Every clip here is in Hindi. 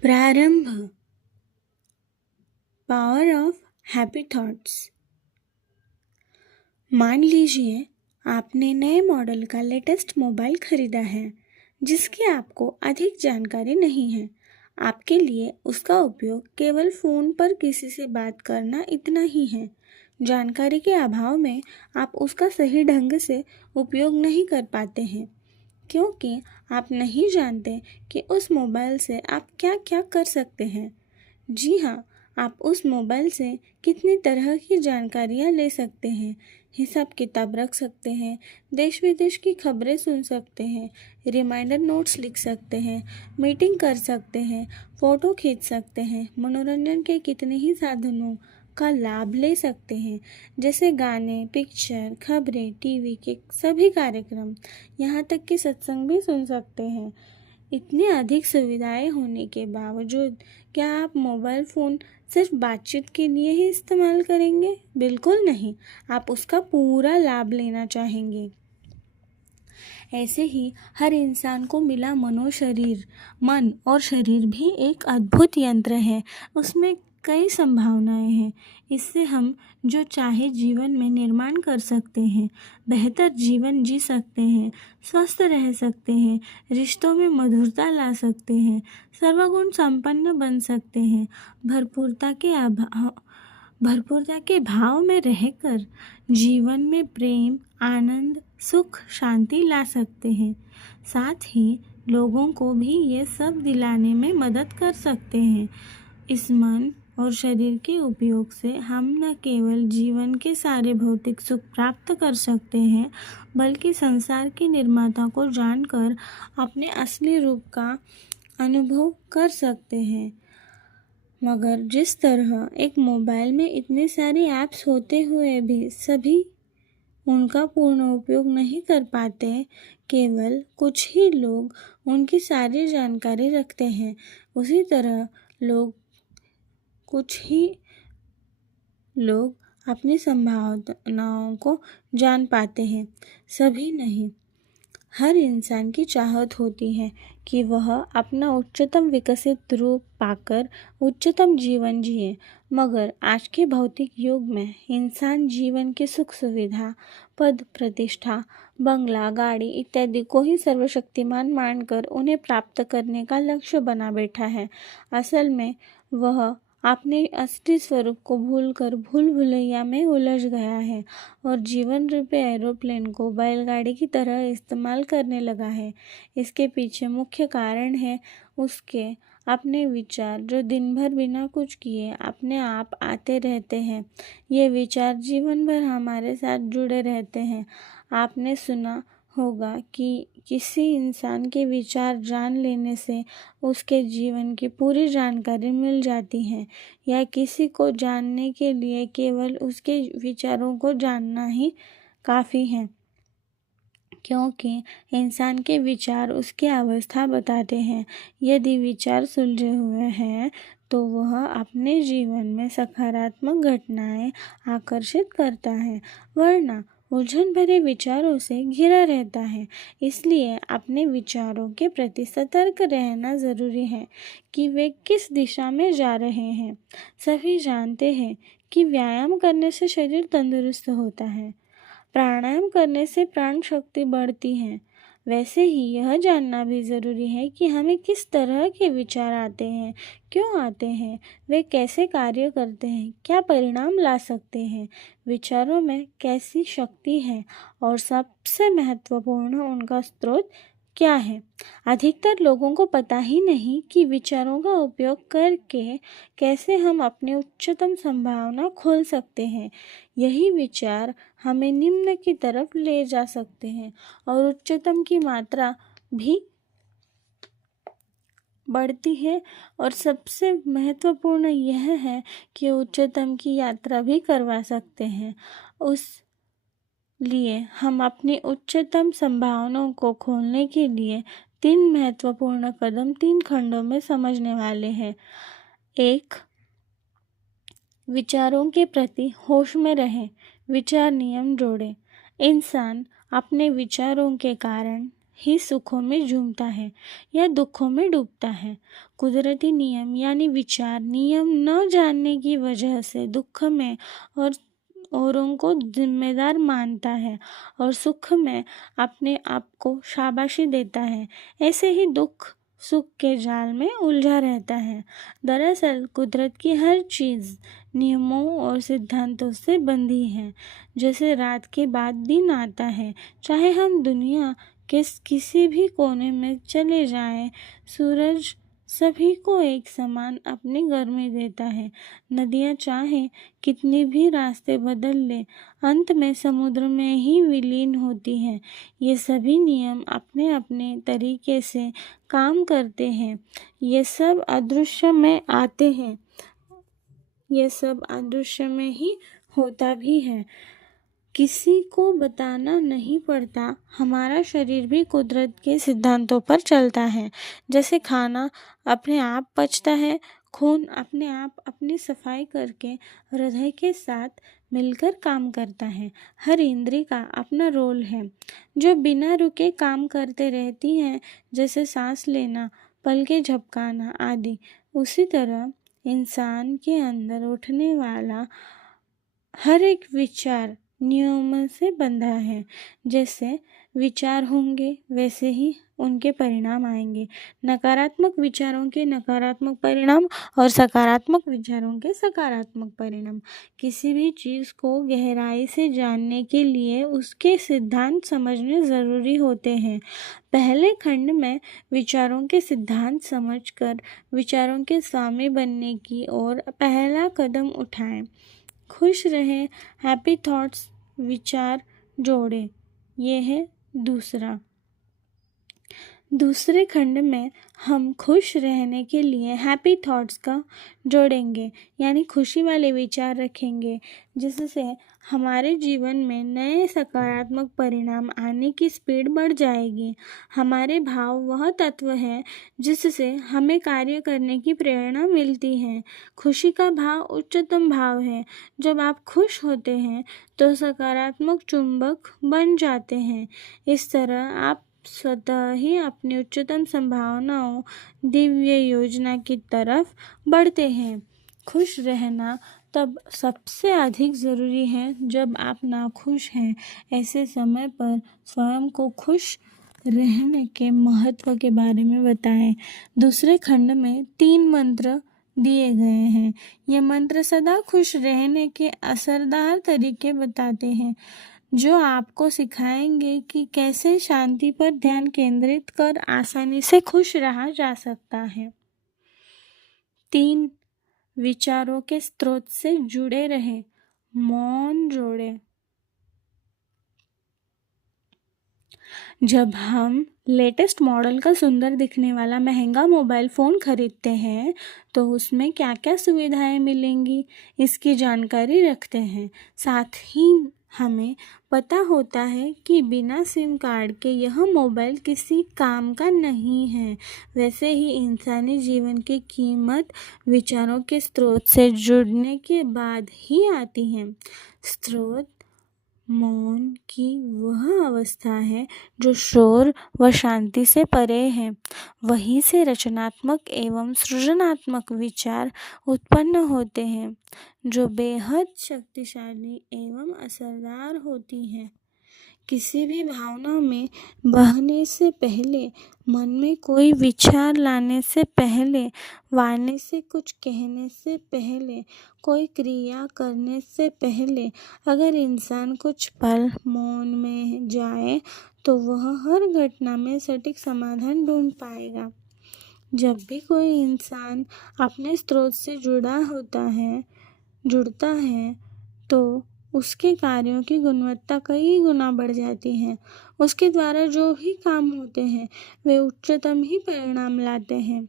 प्रारंभ। Power of happy thoughts. मान लीजिए आपने नए मॉडल का लेटेस्ट मोबाइल खरीदा है जिसकी आपको अधिक जानकारी नहीं है। आपके लिए उसका उपयोग केवल फ़ोन पर किसी से बात करना इतना ही है। जानकारी के अभाव में आप उसका सही ढंग से उपयोग नहीं कर पाते हैं क्योंकि आप नहीं जानते कि उस मोबाइल से आप क्या क्या कर सकते हैं। जी हाँ, आप उस मोबाइल से कितनी तरह की जानकारियाँ ले सकते हैं, हिसाब किताब रख सकते हैं, देश विदेश की खबरें सुन सकते हैं, रिमाइंडर नोट्स लिख सकते हैं, मीटिंग कर सकते हैं, फ़ोटो खींच सकते हैं, मनोरंजन के कितने ही साधनों का लाभ ले सकते हैं, जैसे गाने, पिक्चर, खबरें, टीवी के सभी कार्यक्रम, यहाँ तक कि सत्संग भी सुन सकते हैं। इतनी अधिक सुविधाएं होने के बावजूद क्या आप मोबाइल फ़ोन सिर्फ बातचीत के लिए ही इस्तेमाल करेंगे? बिल्कुल नहीं, आप उसका पूरा लाभ लेना चाहेंगे। ऐसे ही हर इंसान को मिला मन और शरीर भी एक अद्भुत यंत्र है। उसमें कई संभावनाएं हैं। इससे हम जो चाहे जीवन में निर्माण कर सकते हैं, बेहतर जीवन जी सकते हैं, स्वस्थ रह सकते हैं, रिश्तों में मधुरता ला सकते हैं, सर्वगुण संपन्न बन सकते हैं, भरपूरता के भाव में रहकर जीवन में प्रेम, आनंद, सुख, शांति ला सकते हैं। साथ ही लोगों को भी ये सब दिलाने में मदद कर सकते हैं। इस मन और शरीर के उपयोग से हम न केवल जीवन के सारे भौतिक सुख प्राप्त कर सकते हैं, बल्कि संसार के निर्माता को जानकर अपने असली रूप का अनुभव कर सकते हैं। मगर जिस तरह एक मोबाइल में इतने सारे ऐप्स होते हुए भी सभी उनका पूर्ण उपयोग नहीं कर पाते, केवल कुछ ही लोग उनकी सारी जानकारी रखते हैं, उसी तरह कुछ ही लोग अपनी संभावनाओं को जान पाते हैं, सभी नहीं। हर इंसान की चाहत होती है कि वह अपना उच्चतम विकसित रूप पाकर उच्चतम जीवन जिए, मगर आज के भौतिक युग में इंसान जीवन की सुख सुविधा, पद प्रतिष्ठा, बंगला, गाड़ी इत्यादि को ही सर्वशक्तिमान मानकर उन्हें प्राप्त करने का लक्ष्य बना बैठा है। असल में वह अपने असली स्वरूप को भूलकर भूल भुलैया में उलझ गया है और जीवन रूपी एरोप्लेन को बैलगाड़ी की तरह इस्तेमाल करने लगा है। इसके पीछे मुख्य कारण है उसके अपने विचार, जो दिन भर बिना कुछ किए अपने आप आते रहते हैं। ये विचार जीवन भर हमारे साथ जुड़े रहते हैं। आपने सुना होगा कि किसी इंसान के विचार जान लेने से उसके जीवन की पूरी जानकारी मिल जाती है, या किसी को जानने के लिए केवल उसके विचारों को जानना ही काफ़ी है, क्योंकि इंसान के विचार उसकी अवस्था बताते हैं। यदि विचार सुलझे हुए हैं तो वह अपने जीवन में सकारात्मक घटनाएं आकर्षित करता है, वरना उलझन भरे विचारों से घिरा रहता है। इसलिए अपने विचारों के प्रति सतर्क रहना ज़रूरी है कि वे किस दिशा में जा रहे हैं। सभी जानते हैं कि व्यायाम करने से शरीर तंदुरुस्त होता है, प्राणायाम करने से प्राण शक्ति बढ़ती है। वैसे ही यह जानना भी ज़रूरी है कि हमें किस तरह के विचार आते हैं, क्यों आते हैं, वे कैसे कार्य करते हैं, क्या परिणाम ला सकते हैं, विचारों में कैसी शक्ति है और सबसे महत्वपूर्ण उनका स्रोत क्या है। अधिकतर लोगों को पता ही नहीं कि विचारों का उपयोग करके कैसे हम अपनी उच्चतम संभावना खोल सकते हैं। यही विचार हमें निम्न की तरफ ले जा सकते हैं और उच्चतम की मात्रा भी बढ़ती है। और सबसे महत्वपूर्ण यह है कि उच्चतम की यात्रा भी करवा सकते हैं। उस लिए हम अपनी उच्चतम संभावनाओं को खोलने के लिए 3 महत्वपूर्ण कदम 3 खंडों में समझने वाले हैं। 1. विचारों के प्रति होश में रहें। विचार नियम जोड़ें। इंसान अपने विचारों के कारण ही सुखों में झूमता है या दुखों में डूबता है। कुदरती नियम यानी विचार नियम न जानने की वजह से दुख में और औरों को जिम्मेदार मानता है और सुख में अपने आप को शाबाशी देता है। ऐसे ही दुख सुख के जाल में उलझा रहता है। दरअसल कुदरत की हर चीज़ नियमों और सिद्धांतों से बंधी है। जैसे रात के बाद दिन आता है, चाहे हम दुनिया के किसी भी कोने में चले जाएं, सूरज सभी को एक समान अपनी गर्मी देता है। नदियाँ चाहे कितनी भी रास्ते बदल ले, अंत में समुद्र में ही विलीन होती हैं। ये सभी नियम अपने अपने तरीके से काम करते हैं। ये सब अदृश्य में आते हैं, ये सब अदृश्य में ही होता भी है। किसी को बताना नहीं पड़ता, हमारा शरीर भी कुदरत के सिद्धांतों पर चलता है। जैसे खाना अपने आप पचता है, खून अपने आप अपनी सफाई करके हृदय के साथ मिलकर काम करता है। हर इंद्री का अपना रोल है जो बिना रुके काम करते रहती हैं, जैसे सांस लेना, पलकें झपकाना आदि। उसी तरह इंसान के अंदर उठने वाला हर एक विचार नियमों से बंधा है। जैसे विचार होंगे वैसे ही उनके परिणाम आएंगे। नकारात्मक विचारों के नकारात्मक परिणाम और सकारात्मक विचारों के सकारात्मक परिणाम। किसी भी चीज़ को गहराई से जानने के लिए उसके सिद्धांत समझने ज़रूरी होते हैं। पहले खंड में विचारों के सिद्धांत समझकर विचारों के स्वामी बनने की ओर पहला कदम उठाएं। खुश रहें, हैप्पी थॉट्स विचार जोड़ें। ये है दूसरे खंड में हम खुश रहने के लिए हैप्पी थॉट्स का जोड़ेंगे, यानी खुशी वाले विचार रखेंगे, जिससे हमारे जीवन में नए सकारात्मक परिणाम आने की स्पीड बढ़ जाएगी। हमारे भाव वह तत्व है जिससे हमें कार्य करने की प्रेरणा मिलती है। खुशी का भाव उच्चतम भाव है। जब आप खुश होते हैं तो सकारात्मक चुंबक बन जाते हैं। इस तरह आप स्वतः ही अपनी उच्चतम संभावनाओं दिव्य योजना की तरफ बढ़ते हैं। खुश रहना तब सबसे अधिक ज़रूरी है जब आप नाखुश हैं। ऐसे समय पर स्वयं को खुश रहने के महत्व के बारे में बताएं। दूसरे खंड में 3 मंत्र दिए गए हैं। ये मंत्र सदा खुश रहने के असरदार तरीके बताते हैं, जो आपको सिखाएंगे कि कैसे शांति पर ध्यान केंद्रित कर आसानी से खुश रहा जा सकता है। 3 विचारों के स्रोत से जुड़े रहें, मौन जोड़ें। जब हम लेटेस्ट मॉडल का सुंदर दिखने वाला महंगा मोबाइल फ़ोन खरीदते हैं तो उसमें क्या क्या सुविधाएं मिलेंगी, इसकी जानकारी रखते हैं। साथ ही हमें पता होता है कि बिना सिम कार्ड के यह मोबाइल किसी काम का नहीं है। वैसे ही इंसानी जीवन की कीमत विचारों के स्रोत से जुड़ने के बाद ही आती है। स्रोत मौन की वह अवस्था है जो शोर व शांति से परे है। वहीं से रचनात्मक एवं सृजनात्मक विचार उत्पन्न होते हैं, जो बेहद शक्तिशाली एवं असरदार होती हैं। किसी भी भावना में बहने से पहले, मन में कोई विचार लाने से पहले, वाणी से कुछ कहने से पहले, कोई क्रिया करने से पहले अगर इंसान कुछ पल मौन में जाए तो वह हर घटना में सटीक समाधान ढूंढ पाएगा। जब भी कोई इंसान अपने स्रोत से जुड़ता है तो उसके कार्यों की गुणवत्ता कई गुना बढ़ जाती है। उसके द्वारा जो भी काम होते हैं वे उच्चतम ही परिणाम लाते हैं,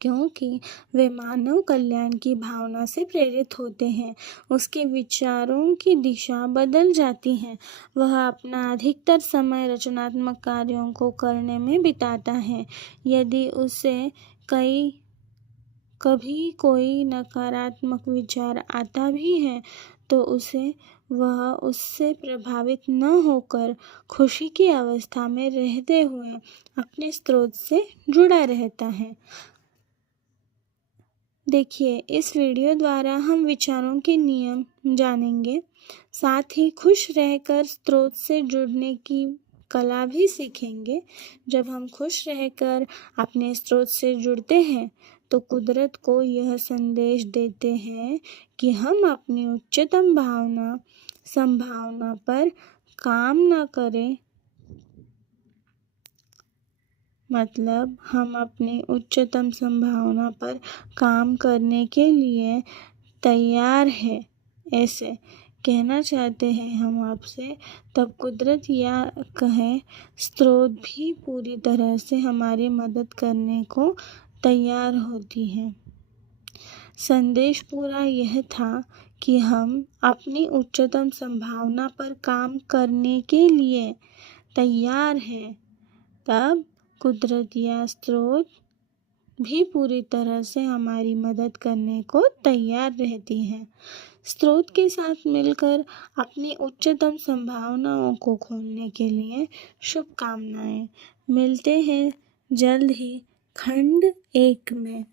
क्योंकि वे मानव कल्याण की भावना से प्रेरित होते हैं। उसके विचारों की दिशा बदल जाती है। वह अपना अधिकतर समय रचनात्मक कार्यों को करने में बिताता है। यदि उसे कभी कोई नकारात्मक विचार आता भी है तो उसे वह उससे प्रभावित न होकर खुशी की अवस्था में रहते हुए अपने स्रोत से जुड़ा रहता है। देखिए, इस वीडियो द्वारा हम विचारों के नियम जानेंगे, साथ ही खुश रहकर स्रोत से जुड़ने की कला भी सीखेंगे। जब हम खुश रहकर अपने स्रोत से जुड़ते हैं तो कुदरत को यह संदेश देते हैं कि हम अपनी उच्चतम संभावना पर काम न करें, मतलब हम अपनी उच्चतम संभावना पर काम करने के लिए तैयार है, ऐसे कहना चाहते हैं हम आपसे। तब कुदरत या कहें स्रोत भी पूरी तरह से हमारी मदद करने को तैयार होती है। संदेश पूरा यह था कि हम अपनी उच्चतम संभावना पर काम करने के लिए तैयार हैं, तब कुदरत या स्रोत भी पूरी तरह से हमारी मदद करने को तैयार रहती है। स्रोत के साथ मिलकर अपनी उच्चतम संभावनाओं को खोलने के लिए शुभकामनाएं। मिलते हैं जल्द ही खंड 1 में।